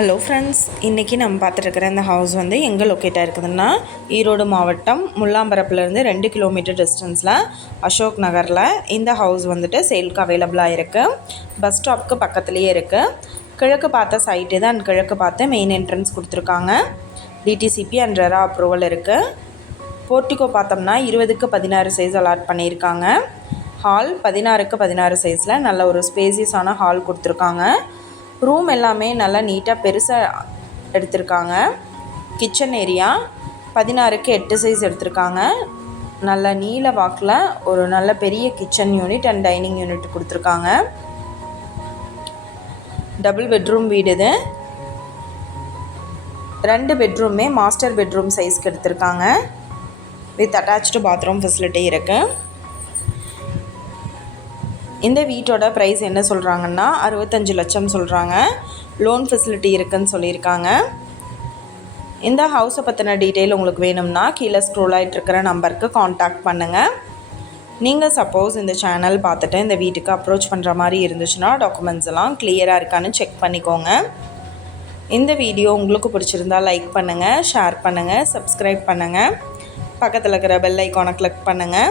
Hello friends இன்றைக்கி நம்ம பார்த்துருக்குற இந்த ஹவுஸ் வந்து எங்கே லொக்கேட்டாக இருக்குதுன்னா ஈரோடு மாவட்டம் முல்லாம்பரப்புலேருந்து ரெண்டு கிலோமீட்டர் டிஸ்டன்ஸில் அசோக் நகரில் இந்த ஹவுஸ் வந்துட்டு சேலுக்கு அவைலபிளாக இருக்குது பஸ் ஸ்டாப்க்கு பக்கத்துலேயே இருக்குது கிழக்கு பார்த்த சைட்டு தான் கிழக்கு பார்த்து மெயின் என்ட்ரன்ஸ் கொடுத்துருக்காங்க. டிடிசிபி அண்ட் ரெரா அப்ரூவல் இருக்குது போர்ட்டிகோ பார்த்தோம்னா இருபதுக்கு பதினாறு சைஸ் அலாட் பண்ணியிருக்காங்க. ஹால் பதினாறுக்கு பதினாறு சைஸில் நல்ல ஒரு ஸ்பேசியஸான ஹால் கொடுத்துருக்காங்க. ரூம் எல்லாமே நல்லா நீட்டாக பெருசாக எடுத்திருக்காங்க. கிச்சன் ஏரியா பதினாறுக்கு எட்டு சைஸ் எடுத்திருக்காங்க. நல்ல நீல வாக்கில் ஒரு நல்ல பெரிய kitchen unit and dining unit கொடுத்துருக்காங்க. டபுள் பெட்ரூம் வீடு இது. ரெண்டு பெட்ரூமே மாஸ்டர் பெட்ரூம் சைஸ்க்கு எடுத்திருக்காங்க. வித் அட்டாச்சு பாத்ரூம் ஃபெசிலிட்டி இருக்குது இந்த வீட்டோட ப்ரைஸ் என்ன சொல்கிறாங்கன்னா அறுபத்தஞ்சு லட்சம் சொல்கிறாங்க லோன் ஃபெசிலிட்டி இருக்குன்னு சொல்லியிருக்காங்க. இந்த ஹவுஸை பற்றின டீட்டெயில் உங்களுக்கு வேணும்னா கீழே ஸ்க்ரோல் ஆகிட்டு இருக்கிற நம்பருக்கு காண்டாக்ட் பண்ணுங்கள் நீங்கள் சப்போஸ் இந்த சேனல் பார்த்துட்டு இந்த வீட்டுக்கு அப்ரோச் பண்ணுற மாதிரி இருந்துச்சுன்னா டாக்குமெண்ட்ஸ் எல்லாம் கிளியராக இருக்கான்னு செக் பண்ணிக்கோங்க. இந்த வீடியோ உங்களுக்கு பிடிச்சிருந்தா லைக் பண்ணுங்கள் ஷேர் பண்ணுங்கள் சப்ஸ்கிரைப் பண்ணுங்கள் பக்கத்தில் இருக்கிற பெல் ஐக்கானை கிளிக் பண்ணுங்கள்